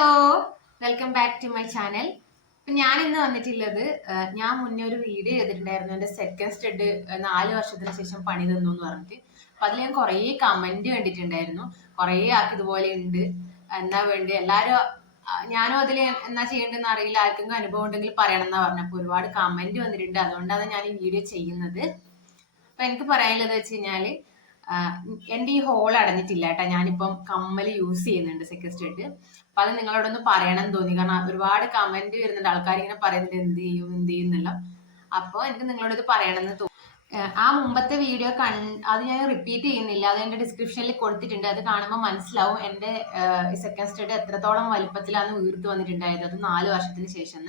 Hello, welcome back to my channel. ഞാൻ ഇന്ന് വന്നിട്ടുള്ളത്, ഞാൻ മുന്നേ ഒരു വീഡിയോ ചെയ്തിട്ടുണ്ടായിരുന്നു എൻ്റെ സെക്കൻഡ് സ്റ്റഡ് 4 വർഷത്തിന് ശേഷം പണി തന്നു എന്ന് പറഞ്ഞിട്ട്. അപ്പൊ അതിൽ ഞാൻ കുറേ കമന്റ് കണ്ടിട്ടുണ്ടായിരുന്നു. കുറേ ആൾക്ക് ഇതുപോലെ ഉണ്ട്, എന്നാ വേണ്ടി എല്ലാരും ഞാനും അതിൽ എന്നാ ചെയ്യേണ്ടതെന്ന് അറിയില്ല, ആർക്കെങ്കിലും അനുഭവം ഉണ്ടെങ്കിൽ പറയണം എന്നാ പറഞ്ഞു. അപ്പൊ ഒരുപാട് കമന്റ് വന്നിട്ടുണ്ട്, അതുകൊണ്ടാണ് ഞാൻ ഈ വീഡിയോ ചെയ്യുന്നത്. അപ്പൊ എനിക്ക് പറയാനുള്ളത് വെച്ച് കഴിഞ്ഞാല്, എന്റെ ഈ ഹോൾ അടഞ്ഞിട്ടില്ല കേട്ടാ. ഞാനിപ്പം കമ്മല് യൂസ് ചെയ്യുന്നുണ്ട് സെക്കൻഡ് സ്റ്റഡ്. അപ്പൊ അത് നിങ്ങളോടൊന്ന് പറയണം എന്ന് തോന്നി, കാരണം ഒരുപാട് കമന്റ് വരുന്നുണ്ട്, ആൾക്കാർ ഇങ്ങനെ പറയുന്നുണ്ട് എന്ത് ചെയ്യും എന്നുള്ള. അപ്പൊ എനിക്ക് നിങ്ങളോട് ഇത് പറയണമെന്ന് തോന്നി. ആ മുമ്പത്തെ വീഡിയോ അത് ഞാൻ റിപ്പീറ്റ് ചെയ്യുന്നില്ല, അത് എന്റെ ഡിസ്ക്രിപ്ഷനിൽ കൊടുത്തിട്ടുണ്ട്. അത് കാണുമ്പോൾ മനസ്സിലാവും എന്റെ സെക്കൻഡ് സ്റ്റഡ് എത്രത്തോളം വലുപ്പത്തിലാണ് വീർത്ത് വന്നിട്ടുണ്ടായത്. അത് 4 വർഷത്തിന് ശേഷം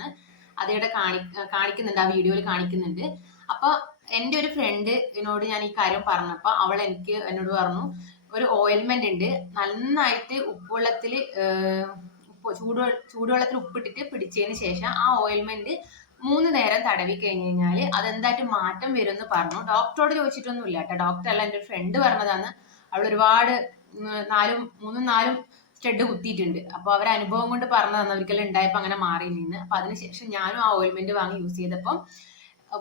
അതിവിടെ കാണിക്കുന്നുണ്ട്, ആ വീഡിയോയിൽ കാണിക്കുന്നുണ്ട്. അപ്പൊ എന്റെ ഒരു ഫ്രണ്ടിനോട് ഞാൻ ഈ കാര്യം പറഞ്ഞപ്പോ അവൾ എന്നോട് പറഞ്ഞു, ഒരു ഓയിൽമെന്റ് ഉണ്ട്, നന്നായിട്ട് ഉപ്പുവെള്ളത്തിൽ ചൂടുവെള്ളത്തിൽ ഉപ്പിട്ടിട്ട് പിടിച്ചതിന് ശേഷം ആ ഓയിൽമെന്റ് 3 നേരം തടവി കഴിഞ്ഞ് കഴിഞ്ഞാല് അതെന്തായിട്ട് മാറ്റം വരും എന്ന് പറഞ്ഞു. ഡോക്ടറോട് ചോദിച്ചിട്ടൊന്നും ഇല്ല കേട്ടോ, ഡോക്ടർ അല്ല, എൻ്റെ ഒരു ഫ്രണ്ട് പറഞ്ഞതാണ്. അവൾ ഒരുപാട് 3-4 സ്റ്റഡ് കുത്തിയിട്ടുണ്ട്. അപ്പൊ അവർ അനുഭവം കൊണ്ട് പറഞ്ഞതാണ്, ഒരിക്കലും ഉണ്ടായപ്പോ അങ്ങനെ മാറി നിന്ന്. അപ്പൊ അതിനുശേഷം ഞാനും ആ ഓയിൽമെന്റ് വാങ്ങി യൂസ് ചെയ്തപ്പം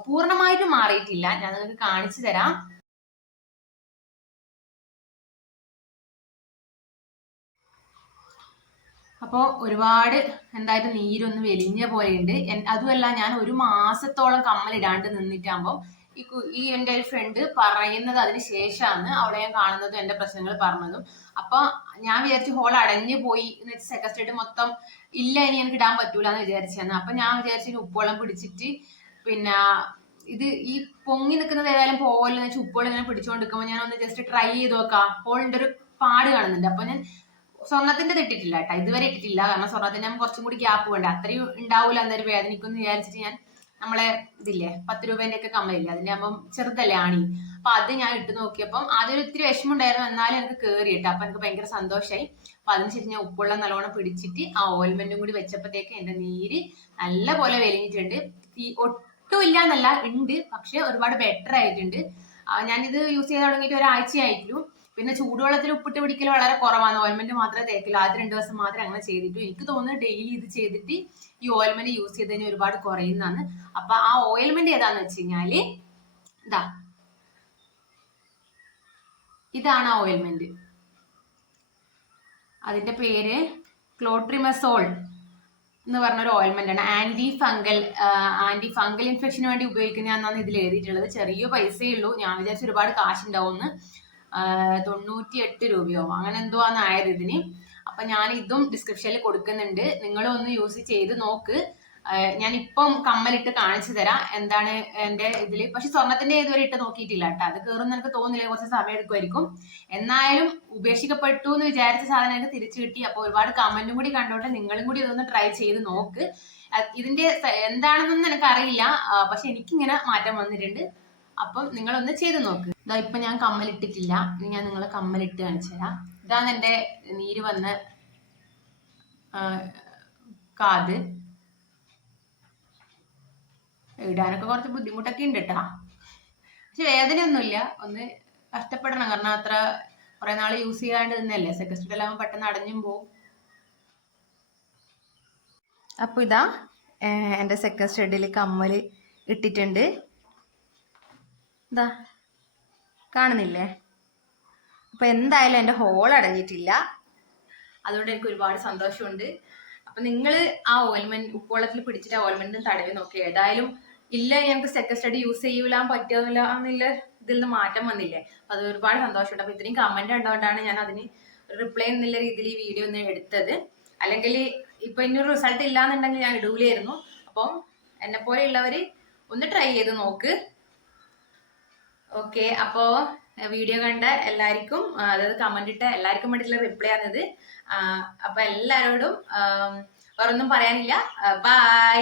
പൂർണ്ണമായിട്ടും മാറിയിട്ടില്ല. ഞാൻ നിങ്ങൾക്ക് കാണിച്ചു തരാം. അപ്പോൾ ഒരുപാട് എന്തായാലും നീരൊന്ന് വെലിഞ്ഞ പോലെയുണ്ട്. അതുമല്ല, ഞാൻ 1 മാസത്തോളം കമ്മലിടാണ്ട് നിന്നിട്ടാകുമ്പോൾ ഈ എൻ്റെ ഒരു ഫ്രണ്ട് പറയുന്നത് അതിന് ശേഷമാണ് അവിടെ ഞാൻ കാണുന്നതും എൻ്റെ പ്രശ്നങ്ങൾ പറഞ്ഞതും. അപ്പൊ ഞാൻ വിചാരിച്ചു ഹോൾ അടഞ്ഞു പോയി എന്ന് വെച്ച് സെക്കൻഡ് സ്റ്റഡ് മൊത്തം ഇല്ല, ഇനി എനിക്ക് ഇടാൻ പറ്റൂല എന്ന് വിചാരിച്ചെന്ന്. അപ്പൊ ഞാൻ വിചാരിച്ചു ഉപ്പുവെള്ളം പിടിച്ചിട്ട് പിന്നെ ഇത് ഈ പൊങ്ങി നിൽക്കുന്നത് ഏതായാലും പോവല്ലോ വെച്ചാൽ ഉപ്പുവെള്ളം ഇങ്ങനെ പിടിച്ചുകൊണ്ടിരിക്കുമ്പോൾ ഞാൻ ഒന്ന് ജസ്റ്റ് ട്രൈ ചെയ്ത് നോക്കാം. ഹോളിന്റെ ഒരു പാട് കാണുന്നുണ്ട്. അപ്പൊ ഞാൻ സ്വർണത്തിന്റെ ഇട്ടിട്ടില്ല കേട്ടോ, ഇതുവരെ ഇട്ടിട്ടില്ല. കാരണം സ്വർണത്തിന് ഞാൻ കുറച്ചും കൂടി ഗ്യാപ്പ് വേണ്ട, അത്രയും ഉണ്ടാവൂല എന്നൊരു വേദനിക്കുമെന്ന് വിചാരിച്ചിട്ട് ഞാൻ നമ്മളെ ഇതില്ലേ 10 രൂപേന്റെ ഒക്കെ കമ്മലില്ലേ, അതിന്റെ ആകുമ്പോൾ ചെറുതല്ലേ ആണി. അപ്പൊ അത് ഞാൻ ഇട്ട് നോക്കിയപ്പം ആദ്യം ഇത്തിരി വിഷമം ഉണ്ടായിരുന്നു, എന്നാലും എനിക്ക് കയറി കേട്ടോ. അപ്പൊ എനിക്ക് ഭയങ്കര സന്തോഷമായി. അപ്പൊ അതിനുശേഷം ഞാൻ ഉപ്പുവെള്ളം നല്ലോണം പിടിച്ചിട്ട് ആ ഓയിൽമെന്റും കൂടി വെച്ചപ്പോഴത്തേക്ക് എന്റെ നീര് നല്ല പോലെ വെലിഞ്ഞിട്ടുണ്ട്. ഒട്ടും ഇല്ല എന്നല്ല, ഉണ്ട്, പക്ഷെ ഒരുപാട് ബെറ്റർ ആയിട്ടുണ്ട്. ഞാനിത് യൂസ് ചെയ്ത് തുടങ്ങിയിട്ട് ഒരാഴ്ചയായിട്ടുള്ളൂ. പിന്നെ ചൂടുവെള്ളത്തിൽ ഉപ്പിട്ട് പിടിക്കൽ വളരെ കുറവാണ്, ഓയിൽമെന്റ് മാത്രമേ തേക്കില്ല. ആദ്യം 2 ദിവസം മാത്രമേ അങ്ങനെ ചെയ്തിട്ടു. എനിക്ക് തോന്നുന്നു ഡെയിലി ഇത് ചെയ്തിട്ട് ഈ ഓയിൽമെന്റ് യൂസ് ചെയ്ത് കഴിഞ്ഞാൽ ഒരുപാട് കുറയുന്നതാണ്. അപ്പൊ ആ ഓയിൽമെന്റ് ഏതാന്ന് വെച്ച് കഴിഞ്ഞാല് ഇതാണ് ആ ഓയിൽമെന്റ്. അതിന്റെ പേര് ക്ലോട്രിമസോൾ എന്ന് പറഞ്ഞൊരു ഓയിൽമെന്റ് ആണ്. ആന്റി ഫംഗൽ ഇൻഫെക്ഷന് വേണ്ടി ഉപയോഗിക്കുന്നതാണെന്നാണ് ഇതിൽ എഴുതിയിട്ടുള്ളത്. ചെറിയ പൈസയേ ഉള്ളൂ. ഞാൻ വിചാരിച്ചു ഒരുപാട് കാശുണ്ടാവുമെന്ന്. 98 രൂപയോ അങ്ങനെ എന്തോ ആണ് ആയത് ഇതിന്. അപ്പൊ ഞാൻ ഇതും ഡിസ്ക്രിപ്ഷനിൽ കൊടുക്കുന്നുണ്ട്, നിങ്ങളും ഒന്ന് യൂസ് ചെയ്ത് നോക്ക്. ഞാൻ ഇപ്പം കമ്മലിട്ട് കാണിച്ചു തരാം എന്താണ് എന്റെ ഇതില്. പക്ഷെ സ്വർണത്തിന്റെ ഇതുവരെ ഇട്ട് നോക്കിയിട്ടില്ല കേട്ടോ, അത് കയറുന്ന എനിക്ക് തോന്നുന്നില്ല, കുറച്ച് സമയം എടുക്കുമായിരിക്കും. എന്നായാലും ഉപേക്ഷിക്കപ്പെട്ടു എന്ന് വിചാരിച്ച സാധനം എനിക്ക് തിരിച്ചു കിട്ടി. അപ്പൊ ഒരുപാട് കമന്റും കൂടി കണ്ടോണ്ട് നിങ്ങളും കൂടി ഇതൊന്ന് ട്രൈ ചെയ്ത് നോക്ക്. ഇതിന്റെ എന്താണെന്നൊന്നും എനിക്ക് അറിയില്ല, പക്ഷെ എനിക്കിങ്ങനെ മാറ്റം വന്നിട്ടുണ്ട്. അപ്പം നിങ്ങളൊന്ന് ചെയ്ത് നോക്ക്. ഇതാ ഇപ്പൊ ഞാൻ കമ്മലിട്ടിട്ടില്ല, ഇനി ഞാൻ നിങ്ങളെ കമ്മലിട്ട് കാണിച്ചു തരാം. ഇതാണ് എന്റെ നീര് വന്ന കാത്. ഇടാനൊക്കെ കുറച്ച് ബുദ്ധിമുട്ടൊക്കെ ഉണ്ട് കേട്ടാ, പക്ഷെ വേദനയൊന്നുമില്ല. ഒന്ന് കഷ്ടപ്പെടണം, കാരണം അത്ര കുറെ നാൾ യൂസ് ചെയ്യാണ്ട് നിന്നല്ലേ. സെക്കൻഡ് സ്റ്റഡിലാകുമ്പോൾ പെട്ടെന്ന് അടഞ്ഞും പോവും. അപ്പൊ ഇതാ എന്റെ സെക്കൻഡ് സ്റ്റഡിൽ കമ്മല് ഇട്ടിട്ടുണ്ട്. ഇതാ കാണുന്നില്ലേ? അപ്പൊ എന്തായാലും എന്റെ ഹോൾ അടഞ്ഞിട്ടില്ല, അതുകൊണ്ട് എനിക്ക് ഒരുപാട് സന്തോഷമുണ്ട്. അപ്പൊ നിങ്ങൾ ആ ഓയിൽമെന്റ് ഉപ്പുവെള്ളത്തിൽ പിടിച്ചിട്ട് ആ ഓയിൽമെന്റ് തടവി നോക്കി. ഏതായാലും ഇല്ല ഞങ്ങൾക്ക് സെക്കൻഡ് സ്റ്റഡി യൂസ് ചെയ്യൂലാൻ പറ്റില്ല എന്നുള്ള ഇതിൽ നിന്ന് മാറ്റം വന്നില്ലേ, അത് ഒരുപാട് സന്തോഷമുണ്ട്. അപ്പൊ ഇത്രയും കമന്റ് ഉണ്ടോണ്ടാണ് ഞാൻ അതിന് റിപ്ലൈ എന്നുള്ള രീതിയിൽ ഈ വീഡിയോ ഒന്ന് എടുത്തത്. അല്ലെങ്കിൽ ഇപ്പൊ ഇനിയൊരു റിസൾട്ട് ഇല്ലാന്നുണ്ടെങ്കിൽ ഞാൻ ഇടൂലായിരുന്നു. അപ്പം എന്നെ പോലെ ഉള്ളവര് ഒന്ന് ട്രൈ ചെയ്ത് നോക്ക്. ഓക്കെ, അപ്പോ വീഡിയോ കണ്ട എല്ലാവർക്കും, അതായത് കമന്റ് ഇട്ട എല്ലാവർക്കും വേണ്ടിയിട്ടുള്ള റിപ്ലൈ ആണിത്. അപ്പൊ എല്ലാവരോടും വേറൊന്നും പറയാനില്ല. ബൈ.